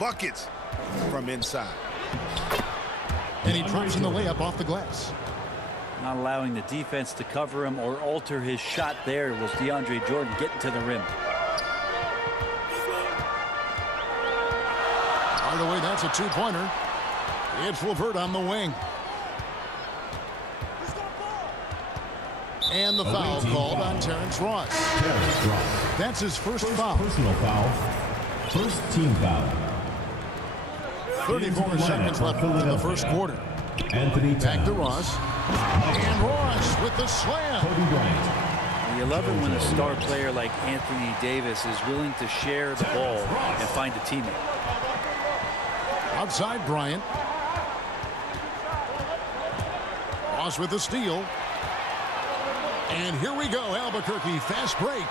buckets from inside. And he drops in the layup off the glass. Not allowing the defense to cover him or alter his shot there was DeAndre Jordan getting to the rim. By the way, that's a two-pointer. It's LeVert on the wing. And the foul called on Terrence Ross. That's his first foul. Personal foul. First team foul. 34 seconds left in the first quarter. Anthony Back to Ross. And Ross with the slam. Kobe Bryant. You love it when a star player like Anthony Davis is willing to share the ball and find a teammate. Outside Bryant. Ross with the steal. And here we go. Albuquerque fast break.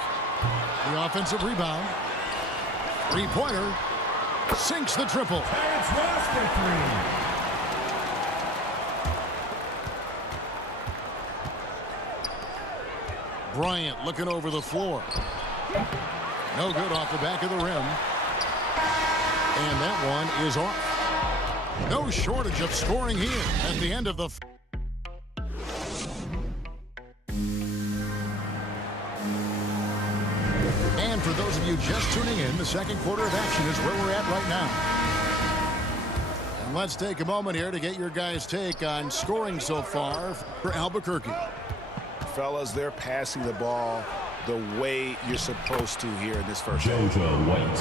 The offensive rebound. Three-pointer. Sinks the triple. Terrence Ross for three. Bryant looking over the floor. No good off the back of the rim. And that one is off. No shortage of scoring here at the end of the... And for those of you just tuning in, the second quarter of action is where we're at right now. And let's take a moment here to get your guys' take on scoring so far for Albuquerque. Fellas, they're passing the ball the way you're supposed to here in this first half. JoJo White.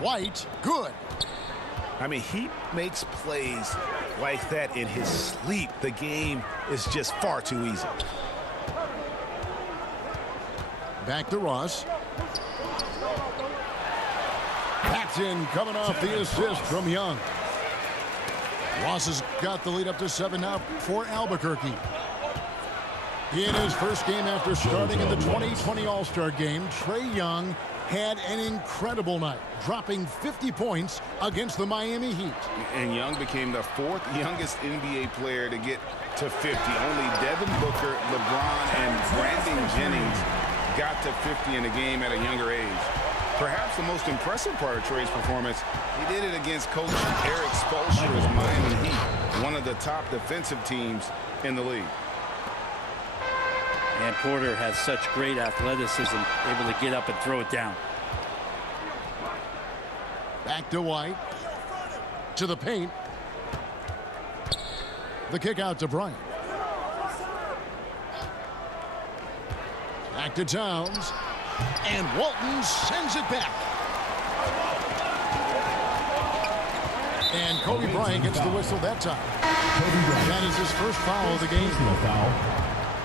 White, good. I mean, he makes plays like that in his sleep. The game is just far too easy. Back to Ross. Paxton coming off the assist from Young. Ross has got the lead up to 7 now for Albuquerque. In his first game after starting in the 2020 All-Star game, Trae Young had an incredible night, dropping 50 points against the Miami Heat. And Young became the 4th youngest NBA player to get to 50. Only Devin Booker, LeBron, and Brandon Jennings got to 50 in the game at a younger age. Perhaps the most impressive part of Trae's performance, he did it against coach Eric Spoelstra's Miami Heat, one of the top defensive teams in the league. And Porter has such great athleticism, able to get up and throw it down. Back to White. To the paint. The kick out to Bryant. Back to Towns. And Walton sends it back. And Kobe Bryant gets the whistle that time. That is his first foul of the game.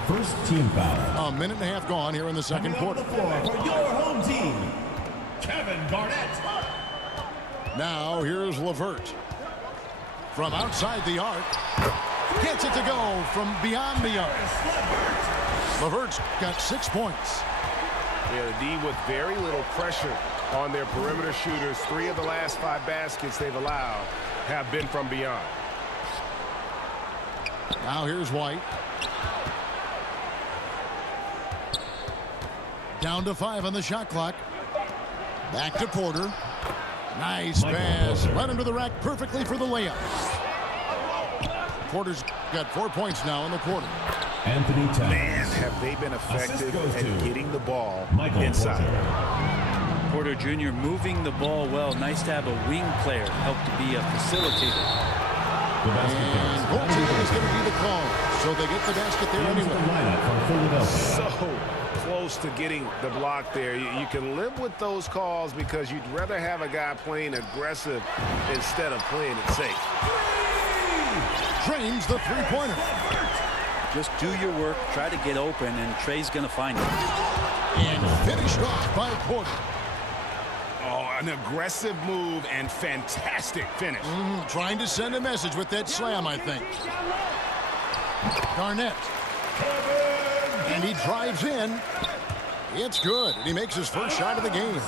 First team foul. A minute and a half gone here in the second quarter. For your home team, Kevin Garnett. Now here's LeVert. From outside the arc. Gets it to go from beyond the arc. LeVert's got 6 points. Yeah, the D with very little pressure on their perimeter shooters. 3 of the last 5 baskets they've allowed have been from beyond. Now here's White. Down to 5 on the shot clock. Back to Porter. Nice pass. Right under the rack perfectly for the layup. Porter's got 4 points now in the quarter. Anthony Towns. Man, have they been effective at getting the ball inside. Porter Jr. moving the ball well. Nice to have a wing player help to be a facilitator. And goaltending is going to be the call. So they get the basket there anyway. So close to getting the block there. You can live with those calls because you'd rather have a guy playing aggressive instead of playing it safe. Drains the three-pointer. Just do your work, try to get open, and Trae's going to find it. And finished off by Porter. Oh, an aggressive move and fantastic finish. Trying to send a message with that slam, I think. Garnett. And he drives in. It's good. And he makes his first shot of the game.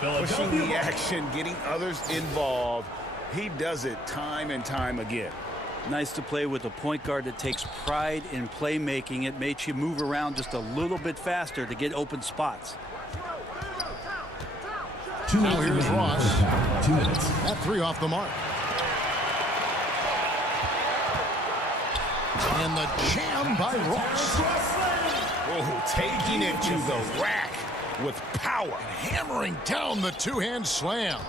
Pushing the action, getting others involved. He does it time and time again. Nice to play with a point guard that takes pride in playmaking. It makes you move around just a little bit faster to get open spots. Now here's Ross. 2 minutes. At 3 off the mark. And the jam by Ross. Oh, taking it to the rack with power. Hammering down the two-hand slam.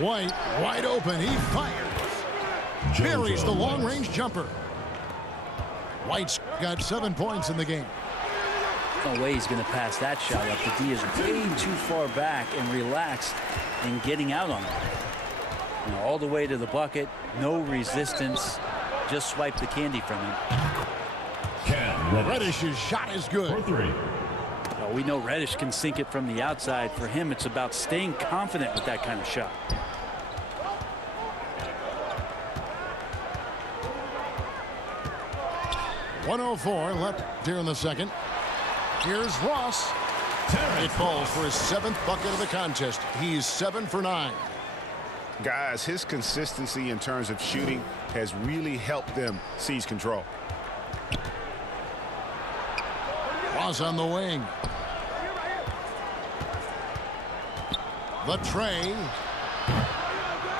White wide open. He fires. Buries the long-range jumper. White's got 7 points in the game. No way he's going to pass that shot up. The D is way too far back and relaxed in getting out on it. You know, all the way to the bucket, no resistance. Just swipe the candy from him. Reddish's shot is good. For 3. Well, we know Reddish can sink it from the outside. For him, it's about staying confident with that kind of shot. .104 left here in the second. Here's Ross. It falls for his 7th bucket of the contest. He's 7 for 9. Guys, his consistency in terms of shooting has really helped them seize control. Ross on the wing. The tray.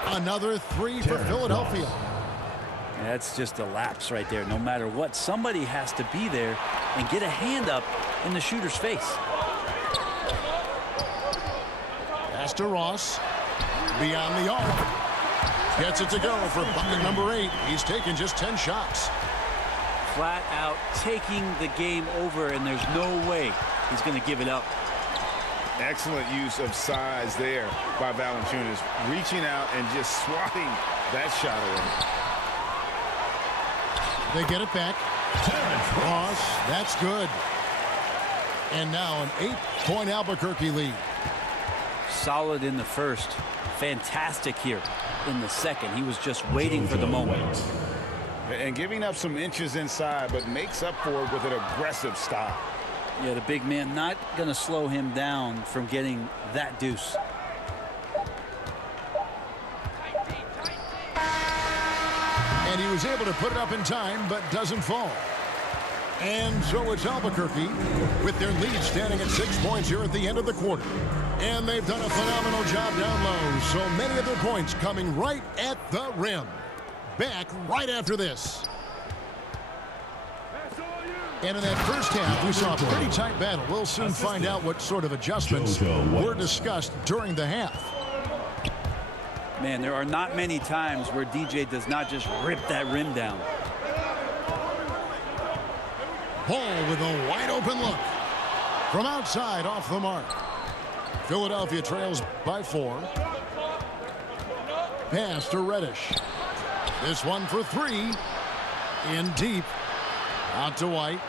Another 3 for Philadelphia. That's just a lapse right there. No matter what, somebody has to be there and get a hand up in the shooter's face. Pass to Ross. Beyond the arc. Gets it to go for bucket number 8. He's taken just 10 shots. Flat out taking the game over, and there's no way he's going to give it up. Excellent use of size there by Valanciunas, reaching out and just swatting that shot away. They get it back. Ross, that's good. And now an 8-point Albuquerque lead. Solid in the first. Fantastic here in the second. He was just waiting for the moment. And giving up some inches inside, but makes up for it with an aggressive stop. Yeah, the big man not going to slow him down from getting that deuce. And he was able to put it up in time, but doesn't fall. And so it's Albuquerque with their lead standing at 6 points here at the end of the quarter. And they've done a phenomenal job down low. So many of their points coming right at the rim. Back right after this. And in that first half, we saw a pretty tight battle. We'll soon find out what sort of adjustments were discussed during the half. Man, there are not many times where DJ does not just rip that rim down. Ball with a wide open look. From outside, off the mark. Philadelphia trails by 4. Pass to Reddish. This one for 3. In deep. Out to White.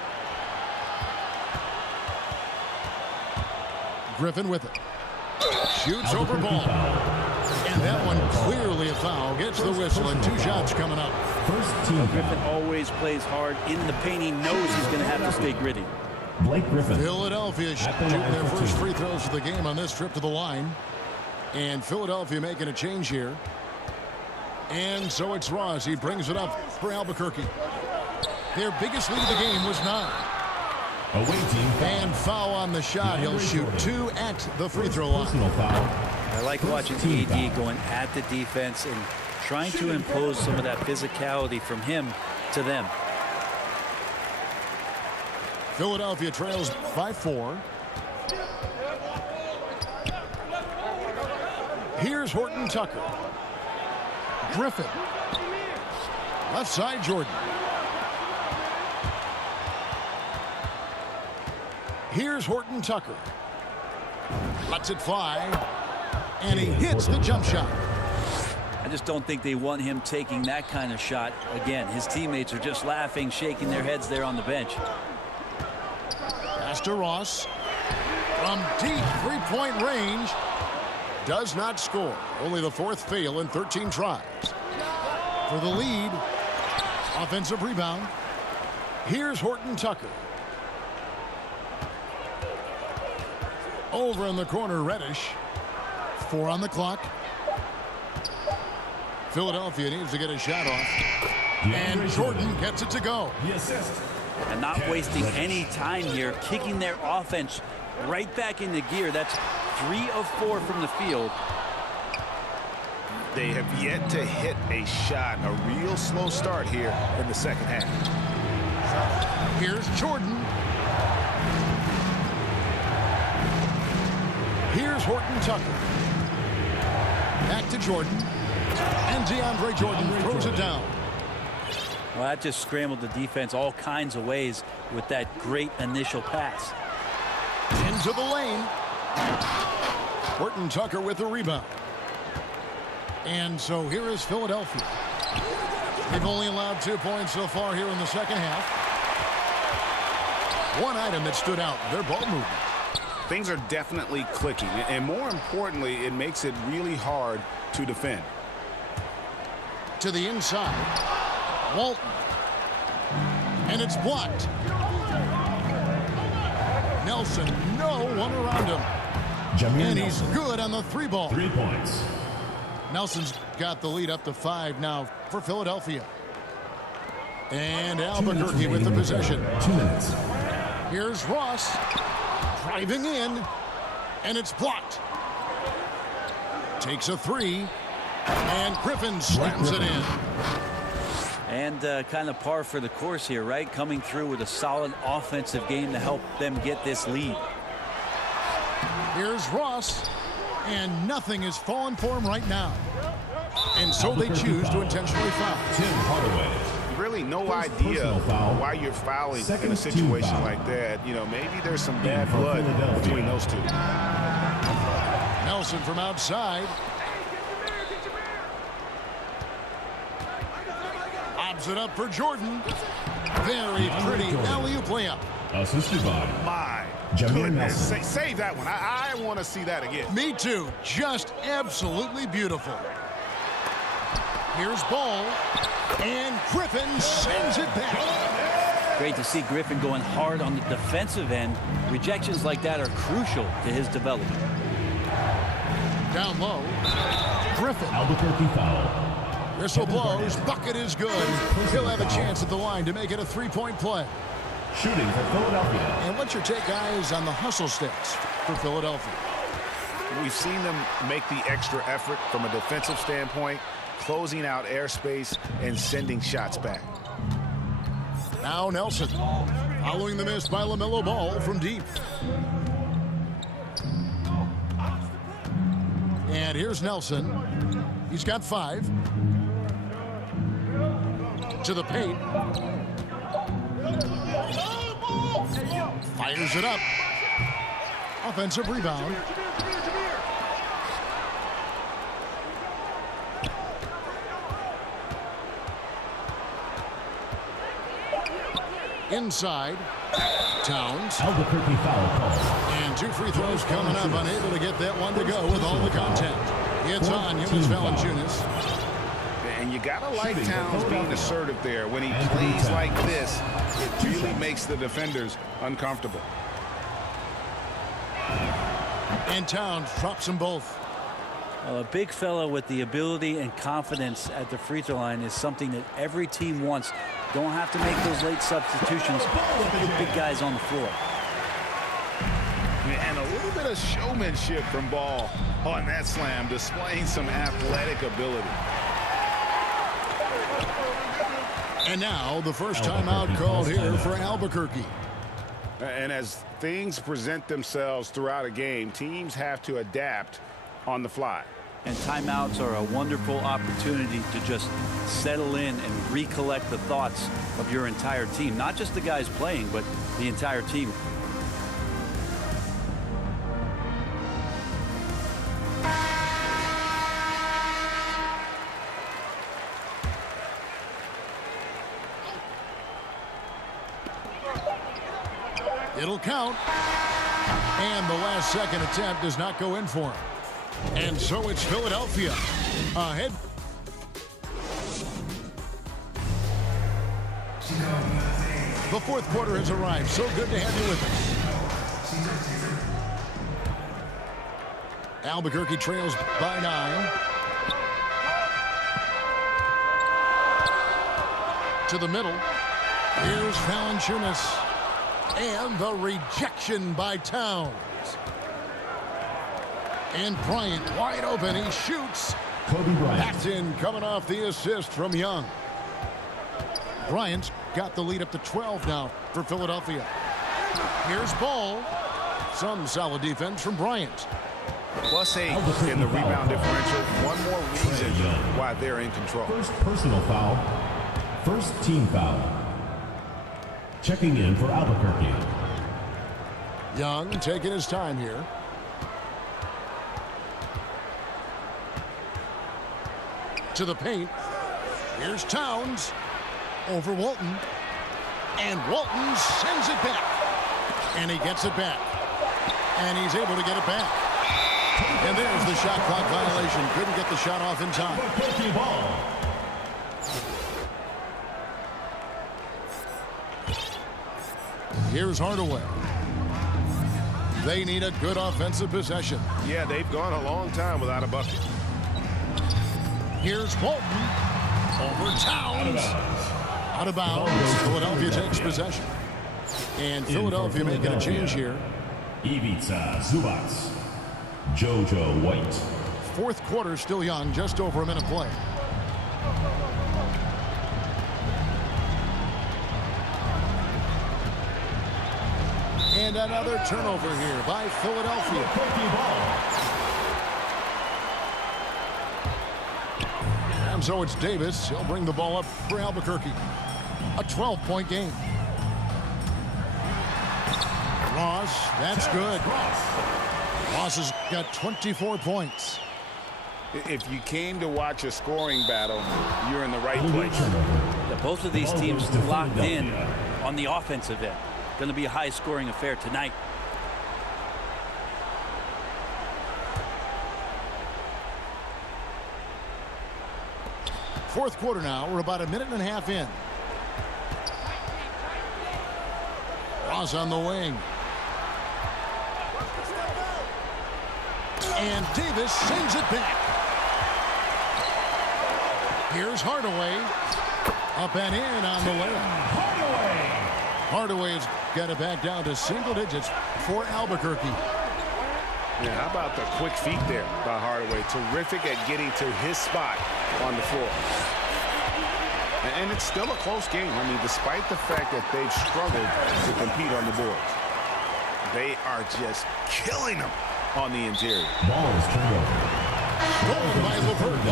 Griffin with it. Shoots over ball. And that one clearly a foul. Gets the whistle and 2 shots coming up. First team Griffin always plays hard in the paint. He knows he's going to have to stay gritty. Blake Griffin. Philadelphia shooting their first free throws of the game on this trip to the line. And Philadelphia making a change here. And so it's Ross. He brings it up for Albuquerque. Their biggest lead of the game was 9. Away team. And foul on the shot. He'll shoot 2 at the free throw line. Personal foul. I like watching AD going at the defense and trying to impose some of that physicality from him to them. Philadelphia trails by 4. Here's Horton Tucker. Griffin. Left side, Jordan. Here's Horton Tucker. Lets it fly. And he hits the jump shot. I just don't think they want him taking that kind of shot again. His teammates are just laughing, shaking their heads there on the bench. Pass to Ross. From deep three-point range. Does not score. Only the 4th fail in 13 tries. For the lead. Offensive rebound. Here's Horton Tucker. Over in the corner, Reddish. 4 on the clock. Philadelphia needs to get a shot off. And Jordan gets it to go. The assist. And not wasting any time here, kicking their offense right back into gear. That's 3 of 4 from the field. They have yet to hit a shot. A real slow start here in the second half. Here's Jordan. Here's Horton Tucker. Back to Jordan. And DeAndre Jordan throws it down. Well, that just scrambled the defense all kinds of ways with that great initial pass. Into the lane. Horton Tucker with the rebound. And so here is Philadelphia. They've only allowed 2 points so far here in the second half. One item that stood out, their ball movement. Things are definitely clicking, and more importantly, it makes it really hard to defend. To the inside. Walton. And it's blocked. Nelson, no one around him. And he's good on the 3 ball. 3 points. Nelson's got the lead up to 5 now for Philadelphia. And Albuquerque with the possession. 2 minutes. Here's Ross. Driving in. And it's blocked. Takes a 3. And Griffin slams it in. And kind of par for the course here, right? Coming through with a solid offensive game to help them get this lead. Here's Ross. And nothing is falling for him right now. And so they choose to intentionally foul. Tim Hardaway. Really no First idea personal foul. why you're fouling in a Second situation team foul. like that. You know, maybe there's some bad for blood Philadelphia. between those two. Nelson from outside. Lobs it up for Jordan. Very pretty alley-oop layup. Assisted by My Jameer goodness. Nelson. Save that one. I want to see that again. Me too. Just absolutely beautiful. Here's Ball. And Griffin sends it back. Great to see Griffin going hard on the defensive end. Rejections like that are crucial to his development. Down low. Griffin. Albuquerque foul. Whistle blows. Bucket is good. He'll have a chance at the line to make it a 3-point play. Shooting for Philadelphia. And what's your take, guys, on the hustle stats for Philadelphia? We've seen them make the extra effort from a defensive standpoint, closing out airspace and sending shots back. Now Nelson. Following the miss by LaMelo Ball from deep. And here's Nelson. He's got 5. To the paint. Fires it up. Offensive rebound. Inside. Towns. Albuquerque foul call. And 2 free throws coming up. Unable to get that one to go with all the contact. It's on Jonas Valanciunas. And you got to like Shooting for Towns being Philadelphia. assertive there. When he Anthony plays Towns. like this, it really makes the defenders uncomfortable. And Towns drops them both. Well, a big fella with the ability and confidence at the free throw line is something that every team wants. Don't have to make those late substitutions. Keep big guys on the floor. And a little bit of showmanship from Ball on that slam, displaying some athletic ability. And now the first timeout called here for Albuquerque. And as things present themselves throughout a game, teams have to adapt on the fly. And timeouts are a wonderful opportunity to just settle in and recollect the thoughts of your entire team. Not just the guys playing, but the entire team. It'll count. And the last second attempt does not go in for him. And so it's Philadelphia ahead. The fourth quarter has arrived. So good to have you with us. Albuquerque trails by 9. To the middle. Here's Valanciunas. And the rejection by Town. And Bryant wide open. He shoots. Kobe Bryant. Paxton coming off the assist from Young. Bryant's got the lead up to 12 now for Philadelphia. Here's Ball. Some solid defense from Bryant. +8 in the rebound differential. One more reason why they're in control. First personal foul. First team foul. Checking in for Albuquerque. Young taking his time here. To the paint. Here's Towns. Over Walton. And Walton sends it back. And he gets it back. And he's able to get it back. And there's the shot clock violation. Couldn't get the shot off in time. Albuquerque ball. Here's Hardaway. They need a good offensive possession. Yeah, they've gone a long time without a bucket. Here's Walton. Over Towns. Out of bounds. Philadelphia takes possession. And Philadelphia making a change here. Ivica Zubac. JoJo White. Fourth quarter still young. Just over a minute play. And another turnover here by Philadelphia. And so it's Davis. He'll bring the ball up for Albuquerque. A 12-point game. Ross, that's good. Ross has got 24 points. If you came to watch a scoring battle, you're in the right place. Yeah, both of these teams locked in on the offensive end. Going to be a high-scoring affair tonight. Fourth quarter now. We're about a minute and a half in. Ross on the wing. And Davis sends it back. Here's Hardaway. Up and in on the layup. Hardaway's got it back down to single digits for Albuquerque. Yeah, how about the quick feet there by Hardaway? Terrific at getting to his spot on the floor. And it's still a close game. I mean, despite the fact that they've struggled to compete on the boards, they are just killing them on the interior. Ball is turned over. Stolen by LeVert.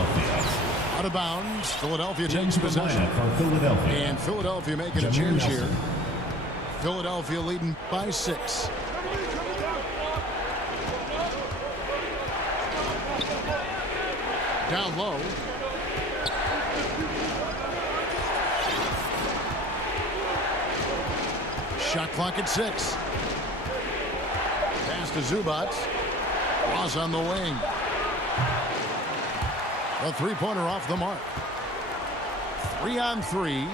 Out of bounds. Philadelphia takes possession. For Philadelphia. And Philadelphia making a change here. Philadelphia leading by 6. Down low. Shot clock at 6. Pass to Zubac. Ross on the wing. A three-pointer off the mark. 3-on-3.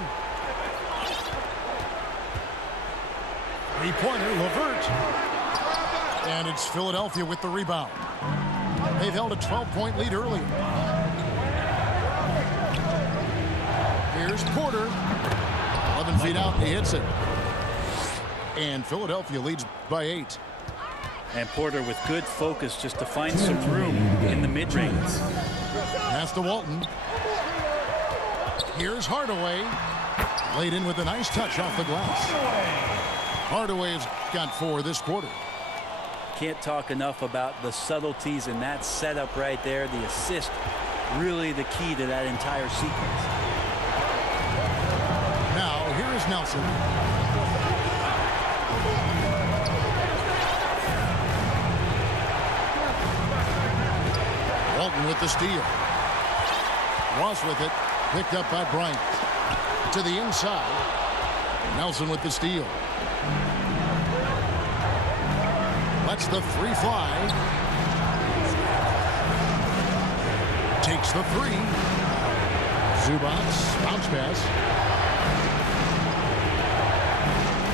Three-pointer, LeVert. And it's Philadelphia with the rebound. They've held a 12-point lead earlier. Here's Porter. 11 feet out, he hits it. And Philadelphia leads by 8. And Porter with good focus just to find some room in the mid-range. Pass to Walton. Here's Hardaway. Laid in with a nice touch off the glass. Hardaway's got 4 this quarter. Can't talk enough about the subtleties in that setup right there. The assist, really the key to that entire sequence. Now, here is Nelson. Walton with the steal. Ross with it. Picked up by Bryant. To the inside. Nelson with the steal. Lets the 3 fly. Takes the 3. Zubac. Bounce pass.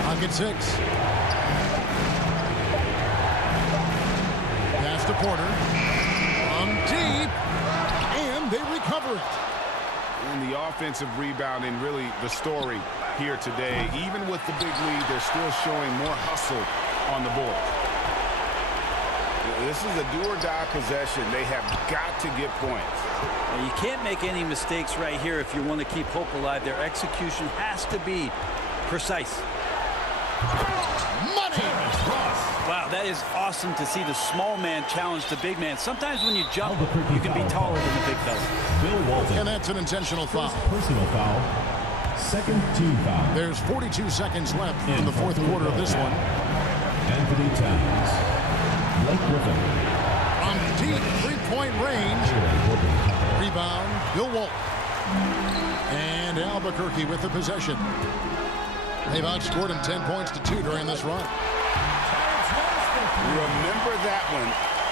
Pocket 6. Pass to Porter. From deep. And they recover it. And the offensive rebounding, really the story here today. Even with the big lead, they're still showing more hustle on the board. This is a do-or-die possession. They have got to get points. Now, you can't make any mistakes right here if you want to keep hope alive. Their execution has to be precise. Money! Wow, that is awesome to see the small man challenge the big man. Sometimes when you jump, you can be taller than the big fella. Bill Walton. And that's an intentional foul. Personal foul. Second team foul. There's 42 seconds left in the fourth quarter of this one. Anthony Towns. Blake Griffin. From deep three-point range. Rebound, Bill Walton. And Albuquerque with the possession. They've outscored him 10 points to 2 during this run. Remember that one,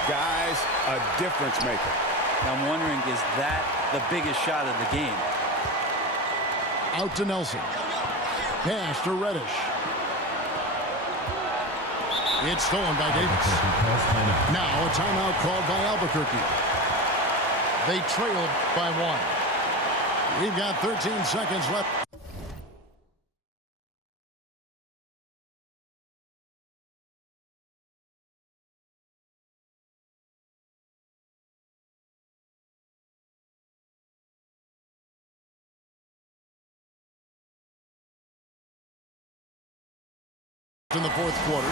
guys, a difference maker. I'm wondering, is that the biggest shot of the game? Out to Nelson. Pass to Reddish. It's stolen by Davis. Now a timeout called by Albuquerque. They trailed by 1. We've got 13 seconds left. In the fourth quarter.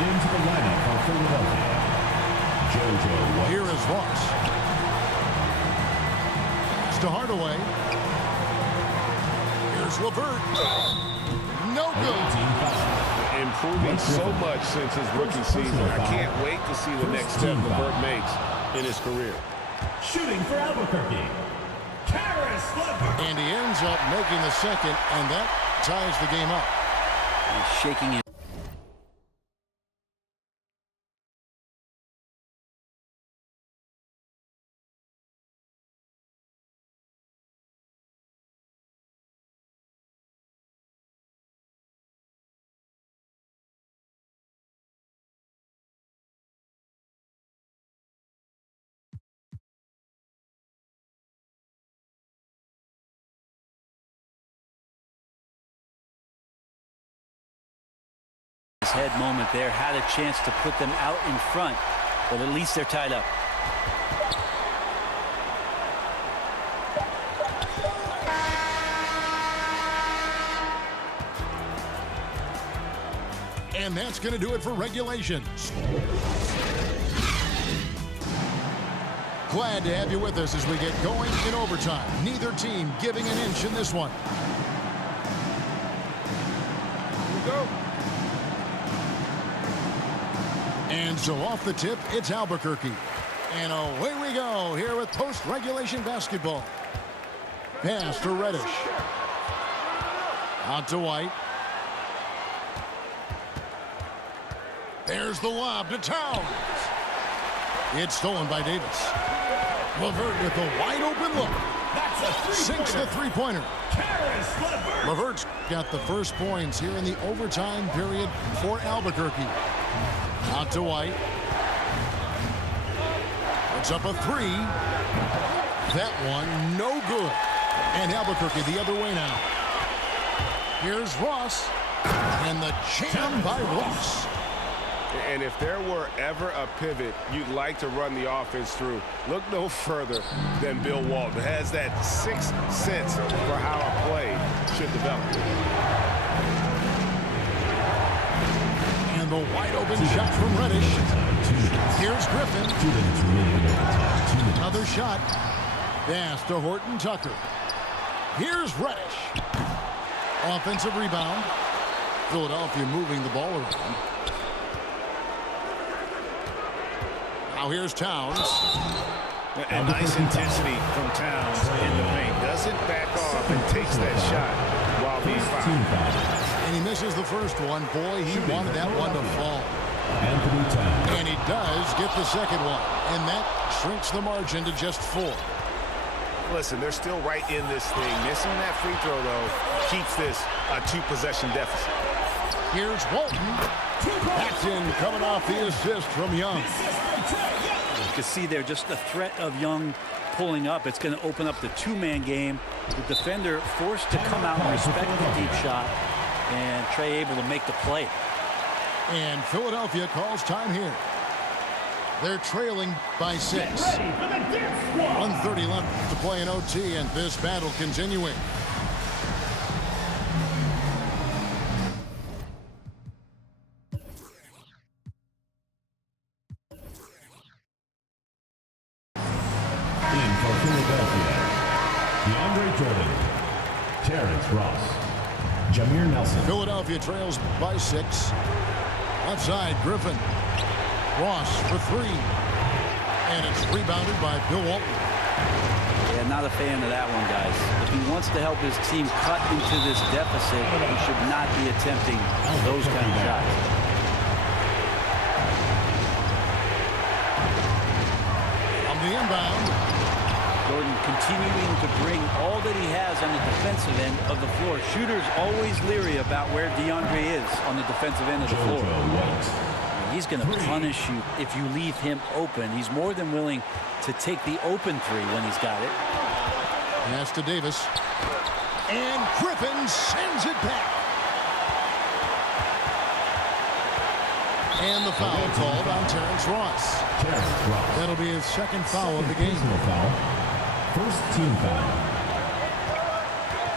Into the lineup for Philadelphia. JoJo White. Here is Ross. It's to Hardaway. Here's LeVert. No good. Improving so much since his rookie season. I can't wait to see the next step LeVert makes in his career. Shooting for Albuquerque. And he ends up making the second, and that ties the game up. He's shaking it. Head moment there, had a chance to put them out in front, but at least they're tied up. And that's going to do it for regulation. Glad to have you with us as we get going in overtime. Neither team giving an inch in this one. Here we go. And so off the tip, it's Albuquerque. And away we go here with post-regulation basketball. Pass to Reddish. Out to White. There's the lob to Towns. It's stolen by Davis. LeVert with a wide open look. Sinks the three-pointer. LeVert's got the first points here in the overtime period for Albuquerque. Out to White. It's up a 3. That one, no good. And Albuquerque the other way now. Here's Ross. And the jam by Ross. And if there were ever a pivot you'd like to run the offense through, look no further than Bill Walton. Has that sixth sense for how a play should develop. And the wide open shot from Reddish. Here's Griffin. Another shot. Pass to Horton Tucker. Here's Reddish. Offensive rebound. Philadelphia moving the ball around. Now here's Towns. And nice intensity from Towns in the paint. Doesn't back off and takes that shot while being fouled. And he misses the first one. Boy, he wanted that one to fall. Anthony Town. And he does get the second one. And that shrinks the margin to just 4. Listen, they're still right in this thing. Missing that free throw, though, keeps this a 2-possession deficit. Here's Walton. Myteam coming off the assist from Young. You can see there just the threat of Young pulling up. It's going to open up the 2-man game. The defender forced to come out and respect the deep shot. And Trey able to make the play. And Philadelphia calls time here. They're trailing by 6. 1:30 left to play in OT, and this battle continuing. In for Philadelphia, DeAndre Jordan, Terrence Ross, Jameer Nelson. Philadelphia trails by 6. Left side, Griffin. Ross for 3. And it's rebounded by Bill Walton. Yeah, not a fan of that one, guys. If he wants to help his team cut into this deficit, he should not be attempting those kind of shots. On the inbound. Jordan continuing to bring all that he has on the defensive end of the floor. Shooters always leery about where DeAndre is on the defensive end of the floor. He's going to punish you if you leave him open. He's more than willing to take the open 3 when he's got it. Pass to Davis. And Griffin sends it back. And the foul called on Terrence Ross. That'll be his second foul of the game. Foul. First team foul.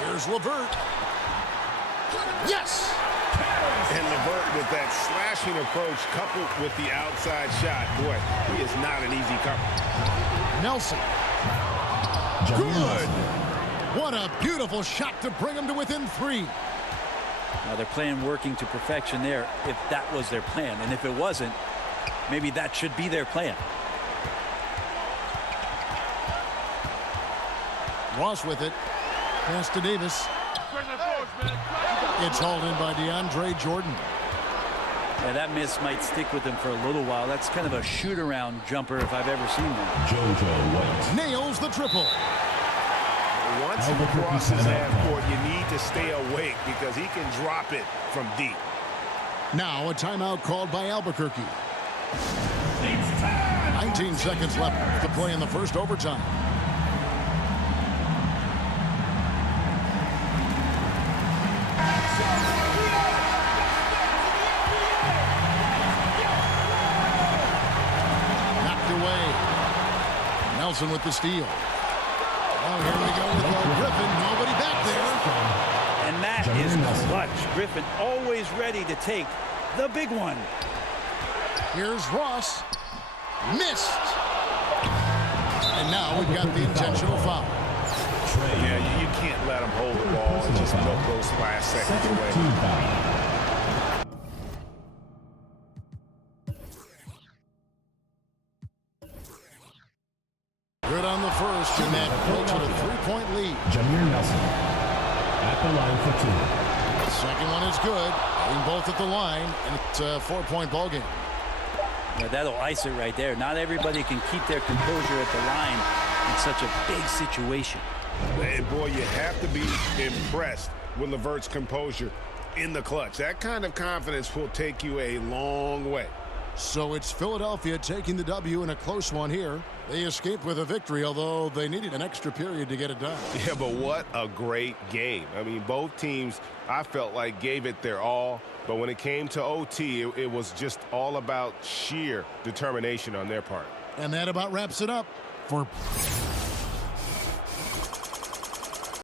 Here's LeVert. Yes! And LeVert with that slashing approach coupled with the outside shot. Boy, he is not an easy cover. Nelson. Good! What a beautiful shot to bring him to within 3. Now they're playing working to perfection there if that was their plan. And if it wasn't, maybe that should be their plan. Ross with it. Pass to Davis. It's hauled in by DeAndre Jordan. Yeah, that miss might stick with him for a little while. That's kind of a shoot-around jumper if I've ever seen one. JoJo White. Nails the triple. Once he crosses half court, you need to stay awake because he can drop it from deep. Now a timeout called by Albuquerque. 19 seconds left to play in the first overtime. Nelson with the steal. Oh, here we go with Griffin. Nobody back there. And that is clutch. Griffin always ready to take the big one. Here's Ross. Missed. And now we've got the intentional foul. Yeah, you can't let him hold the ball and just milk those last seconds away. Good on the first, and that makes it a 3-point lead. Jameer Nelson at the line for 2. The second one is good. Being both at the line, and it's a 4-point ball game. Yeah, that'll ice it right there. Not everybody can keep their composure at the line in such a big situation. And boy, you have to be impressed with LeVert's composure in the clutch. That kind of confidence will take you a long way. So it's Philadelphia taking the W in a close one here. They escaped with a victory, although they needed an extra period to get it done. Yeah, but what a great game. I mean, both teams, I felt like, gave it their all. But when it came to OT, it was just all about sheer determination on their part. And that about wraps it up for